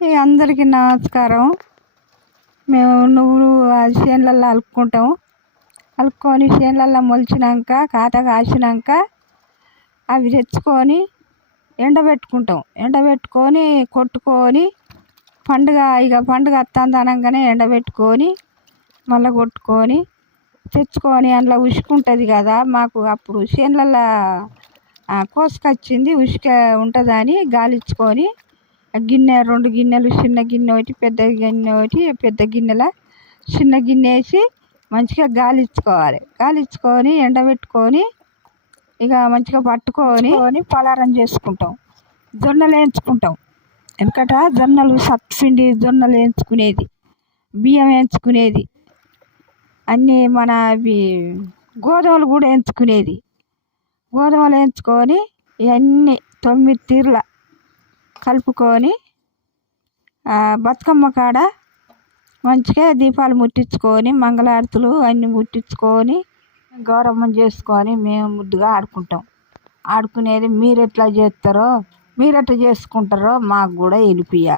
అందరికీ నమస్కారం. మేము నువ్వులు చేనులలో అలుక్కుంటాం. అలుక్కొని చేనులలో మొలిచినాక కాత కాసినాక అవి తెచ్చుకొని ఎండబెట్టుకుంటాం. ఎండబెట్టుకొని కొట్టుకొని పండుగ వస్తుంది అనగానే ఎండబెట్టుకొని మళ్ళీ కొట్టుకొని తెచ్చుకొని అందులో ఉసుక ఉంటుంది కదా. మాకు అప్పుడు చేనులలో కోసుకొచ్చింది ఉసుక ఉంటుందని గాలిచ్చుకొని గిన్నె 2 గిన్నెలు, చిన్న గిన్నె ఒకటి, పెద్ద గిన్నె ఒకటి, పెద్ద గిన్నెలో చిన్న గిన్నె వేసి మంచిగా గాలిచ్చుకొని ఎండబెట్టుకొని ఇక మంచిగా పట్టుకొని పలారం చేసుకుంటాం. జొన్నలు వేయించుకుంటాం. వెనకట జొన్నలు సత్పిండి జొన్నలు వేయించుకునేది, బియ్యం వేయించుకునేది, అన్నీ మన అవి గోధుమలు కూడా వేయించుకునేది. గోధుమలు వేయించుకొని ఇవన్నీ 9 తీర్ల కలుపుకొని బతుకమ్మ కాడ మంచిగా దీపాలు ముట్టించుకొని మంగళారతులు అన్నీ ముట్టించుకొని గౌరమ్మని చేసుకొని మేము ముద్దుగా ఆడుకునేది. మీరు ఎట్లా చేస్తారో, మీరు ఎట్లా చేసుకుంటారో మాకు కూడా వినిపియ్య.